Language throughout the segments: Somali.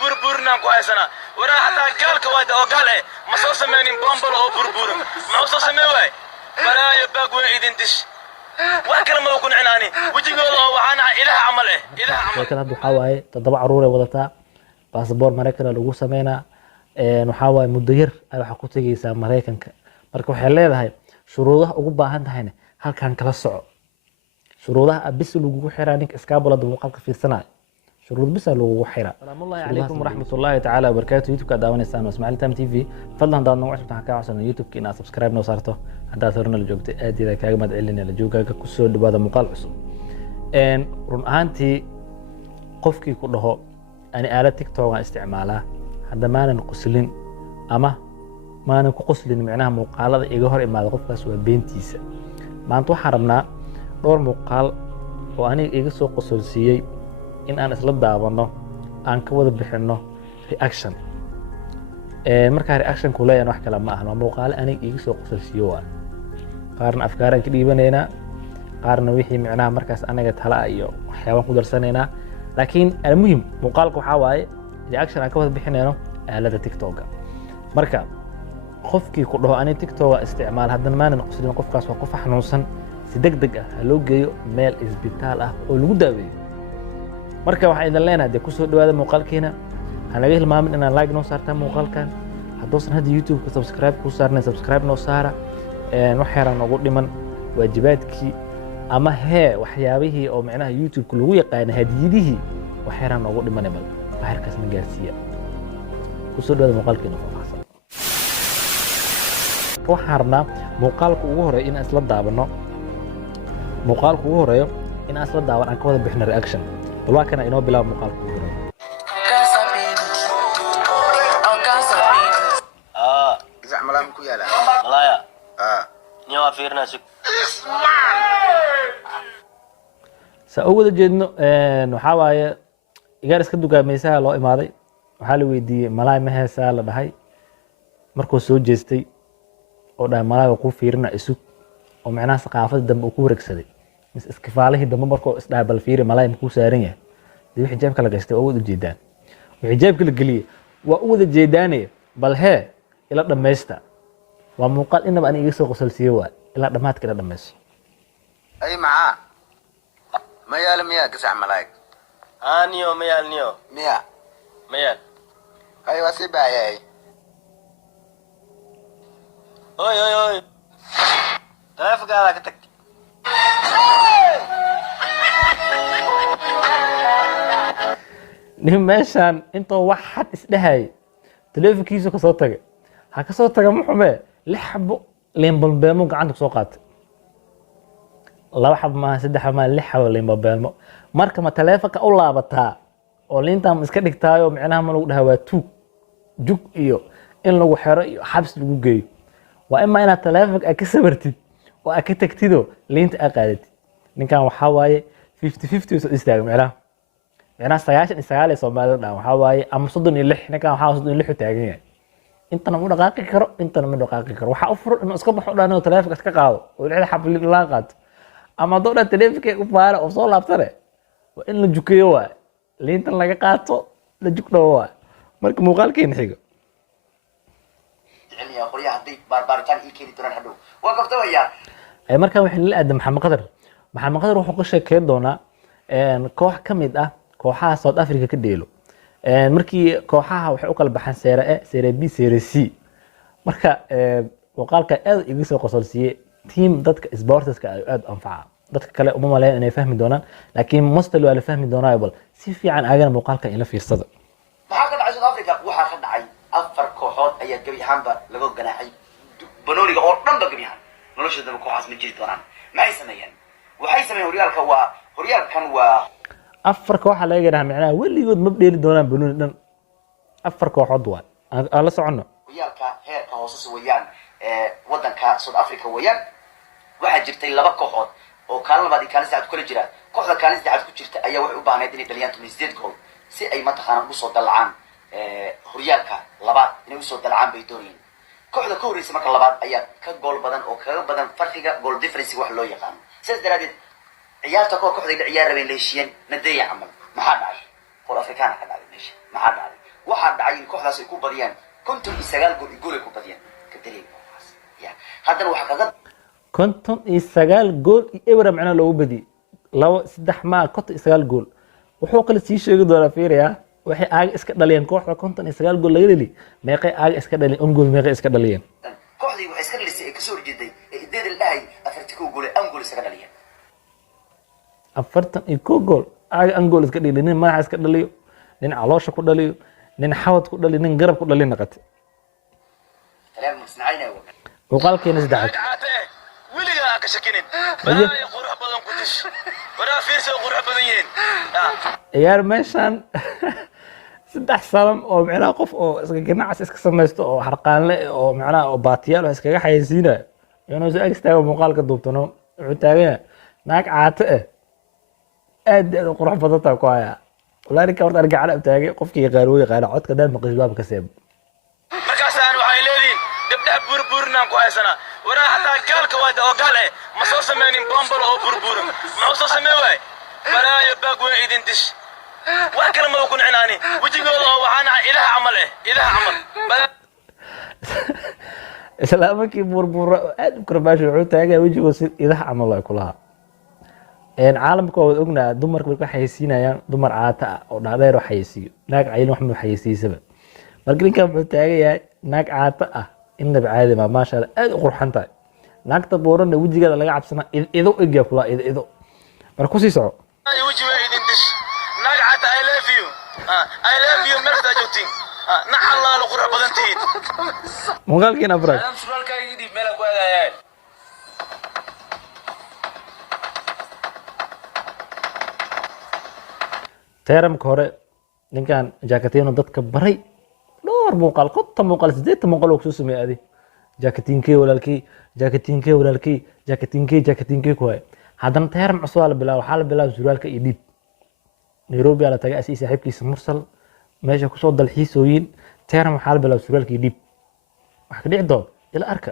بربورنا كويسنا ورا حتى قالك وايد او قال ايه ما صار سمانين بامبل او بربور ما صار سماوي فلا يبقى ايدين دش واكل ما بكون عناني وجهي والله وانا اله عمل ايه اله عمل لكن هذا حواي تضبع عرورة وضتا باسبور مريكان لو سمينا نحاول مدير أي waxa ku tagaysa Mareykanka marka waxay leedahay shuruudaha ugu baahan tahayna halkan kala soco shuruudaha bis lagu xiraa ninka iskaabula muuqaalka fiirsanaay shuruud bis lagu xiraa salaamu alaykum waraxmatullaahi ta'ala wabarakaatuh youtube ka daawanaysan Ismaaciil Tam TV fadlan haddaad nagu cusubtahay ka codsan youtube ka inaad subscribe noo saarto haddaad horena la joogtay aad iyo kaaga mahad celinayna la joogaaga ku soo dhawaada muuqaal cusub run ahaantii qofkii ku dhaho ani aalad TikTok aan isticmaalaa hadda maanan qoslin ama maanan ku qoslin macnaha muuqaalada iga hor imaada qofkaas waa beentiisa maanta waxaan rabnaa dhowr muuqaal oo aniga iga soo qosolsiiyay in aan isla daawano aan ka wada bixino reaction marka reaction ku leeyahay wax kale ma aha waa muuqaal aniga iga soo qosolsiiyo waa qaarna afkaaran ka dhiibanayna qaarna wixii macnaha markaas anaga tala iyo waxyaabo ku darsanayna laakiin almuhim muuqaalku waxa waaye reaction aan ka wada bixinayno aalada TikTok marka qofkii ku dhaho ani TikTok isticmaal haddana maanan qoslin qofkaas waa qof xanuunsan si degdeg ah loo geeyo meel isbitaal ah oo lagu daaweeyo marka waxaan idin leenahay ku soo dhawaada muuqaalkeena hanaga hilmaamin inaan like noo saartaan muuqaalkan haddoosan hadda YouTube ka subscribe ku saarnay subscribe noo saara wax yaraan ugu dhiman waajibaadkii ama waxyaabihii oo macnaha YouTube ku lagu yaqaan hadiyadihii wax yaraan ugu dhiman bal waxarkaas ma gaarsiiya ku soo dhawaada muuqaalkeena faahfaahsan waxaan rabnaa muuqaalka ugu horeeyo in isla daawano muuqaalka ugu horeeyo in isla daawan aan ka wada bixino reaction bal waa kana inoo bilaabo muuqaalka ugu horeeyo زعملام كويالا ملايا نيوا فيرنا سك sa ugu wada jeedno waxa waaye igaar iska dugaamaysaa loo imaaday waxa la weydiiyay malaay ma heesaa la dhahay markuu soo jeestay oo dhahay malaay ku fiirina isug oo macnaha saqaafada dambe ku wareegsaday mis iskifaalihii dambe markuu isdhaabal fiiri malaay ma ku saaran yahay wixii jeebka la gashtay oo wada jeedaan wixii jeebka la galiyay waa u wada jeedaanay bal ila dhamaysta waa muuqaal inaba aniga soo qosolsiyo waa ila dhamaadka ila dhamayso اي معاه ميال ميا قسع ملاك نيو ميال نيو ميا ميال ايوه سيبها ياي اوي اوي اوي تلفق على كتك nin meeshan intoo wax xad isdhahay teleefankiisu ka soo tagay ha ka soo taga muxume lix xabo liinbalbeelmo gacanta ku soo qaatay laba xabo maaha saddex xabo maaha lix xabo liinbalbeelmo marka ma teleefanka u laabataa oo liintaan iska dhigtaayo micnaha ma lagu dhahaa waa tuug jug iyo in lagu xero iyo xabs lagu geeyo waa ima inaad teleefanka aad ka sabartid oo aad ka tagtido liinta aad qaadatid ninkan waxaa waaye 50-50 soo istaaga micnaha sagaashan iyo sagaal ee Soomaalida dhan waxa waaye ama 36 ninkan waxa 36 taagan yahay intana ma dhaqaaqi karo intana ma dhaqaaqi karo waxa u furo inuu iska baxo dhaano teleefanka iska qaado oo lixda xab la qaato ama dooda teleefanka u baara oo soo laabtare waa in la jukeeyo waa liintan laga qaato la jugdo waa marka muuqaalkeen xigo يعني يا قريه هديك باربار كان يكيد دوران هدو وقفت ويا ay marka waxaan la aadan maxamed qadar wuxuu ka sheekeyn doonaa koox kamid ah kooxaha South Africa ka dheelo markii kooxaha waxay u kala baxaan seere A seere B seere C marka muuqaalka aad iga soo qosolsiiyay team dadka sportska ay aad anfaca dadka kale uma maleeyaan inay fahmi doonaan laakiin mustaqbal waa la fahmi doonaa bal si fiican aagana muuqaalka in la fiirsado maxaa ka dhacay South Africa waxa ka dhacay afar kooxood ayaa gabi ahaanba lagu ganaaxay banooniga oo dhan ba gabi ahaan noloshooda kooxaas ma jiri doonaan maxay sameeyeen horyaalkan waa afar kooxa laga yiraahdo macnaha waligood ma dheeli doonaan banooni dhan afar kooxood waa aan la socono horyaalka heerka hoose weeyaan wadanka South Africa weeyaan waxa jirtay laba kooxood oo kaalin labaad iyo kaalin saddexaad kula jira kooxda kaalin saddexaad ku jirta ayaa waxay u baahnayd inay dhaliyaan 8 gool si ay mataqaana ugu soo dalacaan horyaalka labaad inay u soo dalacaan bay doonayeen kooxda ka horeysa marka labaad ayaa ka gool badan oo kaga badan farqiga goal difference wax loo yaqaan sidaas daraadeed ciyaarta kooxda ciyaar rabeen leeshiyeen nadeeya camal maxaa dhacay qol afrikaan ka dhacay meesha maxaa dhacay waxaa dhacay in kooxdaas ay ku badiyaan 59 gool iyo gool ay ku badiyaan ka dareem ya haddana waxa kaga 59 gool iyo eber macna loogu badiyay 3 gool wuxuu kale sii sheegi doonaa fiiriya waxay aaga iska dhaliyeen kooxda 59 gool laga dhali meeqay aaga iska dhaliyeen on gool meeqay iska dhaliyeen kooxdii waxay iska dhalisay ka soo horjeeday ee ideed ilaahay 41 gool aan gool iska dhaliyeen 41 gool aaga an gool iska dhaliyo nin madaxa iska dhaliyo nin caloosha ku dhaliyo nin xawad ku dhaliyo nin garab ku dhaliyo naqatay kalaam musnacayna وقالكين ازدعت weligaa ka shakinin balaa qurux badan ku dish waraa fiirso qurux badanyiin ciyaar meeshan saddex salam oo macnaha qof oo iska ganacsi iska samaysto oo harqaanle oo macnaha oo baatiyaal iskaga xayeysiinaya inuu soo agstaago muuqaalka duubtano wuxuu taagan naag caate aad u qurux badan tahay ku haya walaal ka horta argac ala taagay qofkii yaqaan uu yaqaan codka daan maqis baab ka seeb markaasaan waxay leediin gabdhaha burburinaan ku haysanaa waraa hataa gaalka waada oo gaal ma soo sameynin bombolo oo burburin muxuu soo samey waay balaayo baag weyn idin dish wax kale ma ku nicnaani wejigooda oo waxaan ahay ilaah camal ilaah camal islaamkii burbura aad u karbaashi wuxuu taagay wejigooda si idaha camal ay kulaha caalamka waa ognaa dumarka markay xayeysiinayaan dumar caata ah oo dhaadheer oo xayeysiiyo naag cayin wax ma xayeysiisaba marka ninkan wuxuu taagayaa naag caata ah inaba caadi ma maasha Allah aad u qurxan tahay naagta buuran wejigeeda laga cabsana ido egya kula ido marka ku sii soco weji weyn idin dish naag caata I love you marka joogtiin naxalaa lu qurux badan tihiin muuqaalkiina afraad suraalkaaga dib meel ku aadayaa teeramka hore ninkan jaakatiino dadka baray dhowr muuqaal qota muuqaal 8 muuqaal oo soo sameeyay adi jaakatiinkee walaalkii ku hay haddana teeram cusub la bilaabo waxaa la bilaabo suraalka iyo dhiib Nairobi ala tagay asii saaxiibkiisa mursal meesha ku soo dalxiisooyin teeram waxaa la bilaabo suraalka iyo dhiib wax ka dhici doon ila arka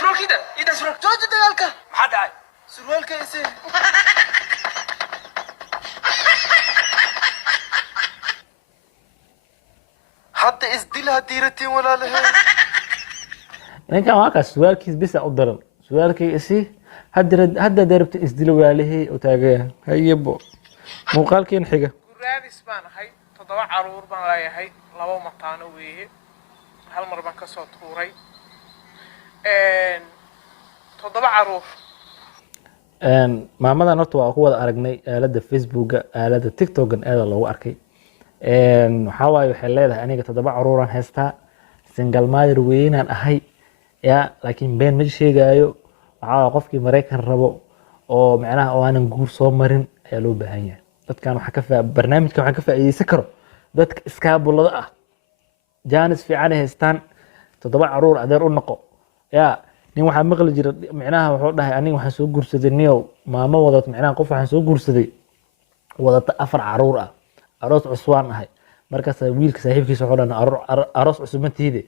suraalkida ida suraal jooji dagaalka maxaa dhacay suraalka ise hadda isdilaa diiratiin walaalahay ninkan waa kaas suraalkiis bisa u daran suraalkii isi hadda darabta isdila walaalahay oo taagaya hayebo muuqaalkiin xiga guraadis baan ahay 7 caruur baan leeyahay 2 mataano weeye hal mar baan ka soo tuuray 7 caruur maamadan horta waa ku wada aragnay aalada facebooka aalada tiktokan aad loogu arkay waxaa waaye waxay leedahay aniga 7 caruuran haystaa single mother weynaan ahay ya laakiin been ma sheegayo waxaa qofkii Mareykan rabo oo macnaha oo aanan guur soo marin ayaa loo baahan yahay dadkan waxa barnaamijkan waxa ka faa'iideysan karo dadka iskaabulada ah jaanis fiican haystaan 7 caruur adeer u noqo ya nin waxa maqli jira macnaha wuxuu dhahay aniga waxaan soo guursaday niyow maamo wadato macnaha qof waxaan soo guursaday wadata 4 caruur ah aroos cusbaan ahay markaas wiilka saaxiibkiisa wuxuu dhahay aroos cusub ma tiide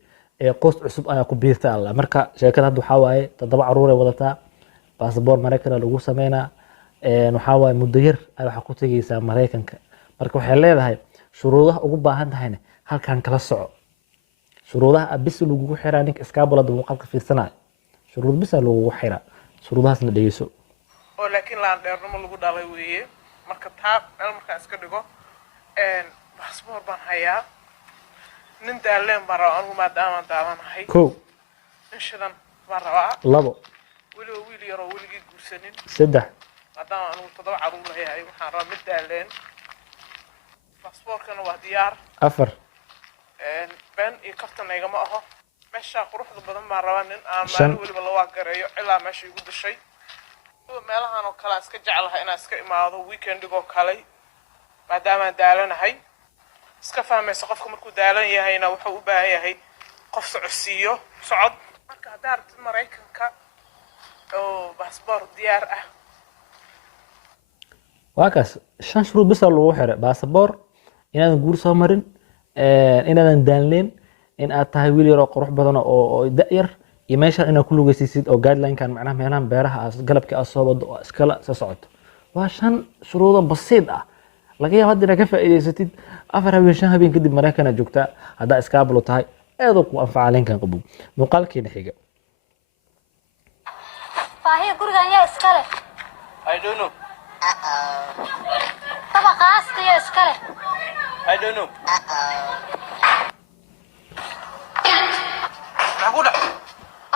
ee qoys cusub ayaa ku biirta Allah marka sheekada hadda waxa waaye 7 caruur ay wadataa baasaboor Mareykan lagu sameeyna waxa waaye muddo yar ay waxa ku tagaysaa Mareykanka marka waxay leedahay shuruudaha ugu baahan tahayna halkan kala soco shuruudaha bis lagu xiraa ninka iskaabulada muuqaalka fiirsanaa shuruud bis lagu xiraa shuruudahaas la dhageyso oo laakiin laan dheernimo lagu dhalay weeye marka taa meel marka iska dhigo baasaboor baan hayaa nin daaleen baan rabaa anigu maadaama daawanahay kow nin shidan baan rabaa labo weliba wiil yar oo weligii guursanin saddex maadaama anigu 7 caruur leeyahay waxaan rabaa mid daaleen baasaboorkana waa diyaar afar been iyo kaftan igama aho meesha quruxda badan baan rabaa nin aan maalin weliba la gareeyo ilaa meesha igu dashay meelahan oo kale iska jeclahay inaan iska imaado weekendigoo kale maadaama daalanahay iska fahmaysa qofka markuu daalan yahayna wuxuu u baahan yahay qof socodsiiyo socod marka haddaa rabtid Mareykanka oo baasaboor diyaar ah waa kaas 5 shuruud bis lagu xiray baasaboor inaadan guur soo marin inaadan daaleen in aad tahay wiil yar oo qurux badan oo da'yar iyo meesha inaad ku lugaysiisid oo guideline-kan macnaha meelahan beeraha galabkii aad soo wado oo iskala soo socoto waa 5 shuruudo basiid ah laga yaabo hadda inaad ka faa'iidaysatid 4 habeen 5 habeen kadib Mareykanka joogtaa haddaa iskaablo tahay aad ku anfaca linkan qabow muuqaalkeena xiga faahiya gurigan yaa iskale I don't know. dabaqaasta yaa iskale I don't know. Nakuda.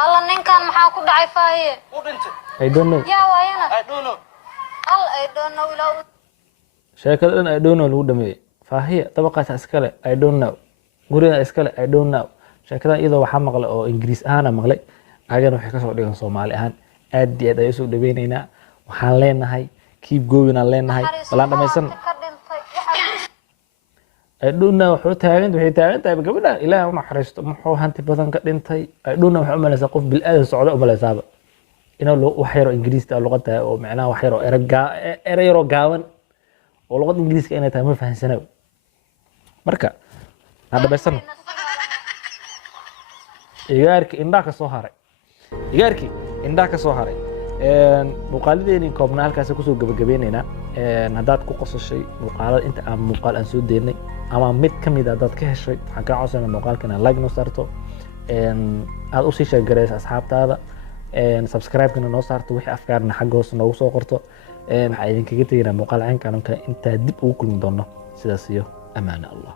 alla ninkan maxaa ku dhacay faahiye Udinte. I don't know yaa waayana I don't know. al ay don't know ilaa sheekada dhan I don't know lagu dhameeyay faahiya dabaqaas iskale I don't know guriga iskale I don't know sheekada iyadoo waxaa maqlay oo Ingiriis ahaan maqlay ayagana waxay ka soo dhigan Soomaali ahaan aad iyo aad ay soo dhaweynayna waxaan leenahay keep going aan leenahay balan dhamaysan ka dhintay waxa I don't know wuxuu taagan tahay gabadha ilaahay u naxariisto muxuu hanti badan ka dhintay I don't know wuxuu malaysaa qof bil aadan socdo u malaysaaba inuu wax yar oo Ingiriista luqadda oo macnaha wax yar oo erayro gaaban oo luqadda Ingiriiska inay tahay ma fahansanayo marka aan dhamaysan igaarki indhaha ka soo haray muuqaaladeeni koobna halkaas ku soo gabagabeynayna haddaad ku qosashay muuqaalada inta aan muuqaal aan soo deynay ama mid ka mid ah dad ka heshay waxaan kaa codsanaa muuqaalkana like noo saarto aad u sii sheegareysa asxaabtaada subscribe-kana noo saarto wixii afkaarna xagga hoose noogu soo qorto waxaa idinkaga tegaynaa muuqaal caynkaan oo kale intaa dib ugu kulmi doono sidaas iyo amaana allah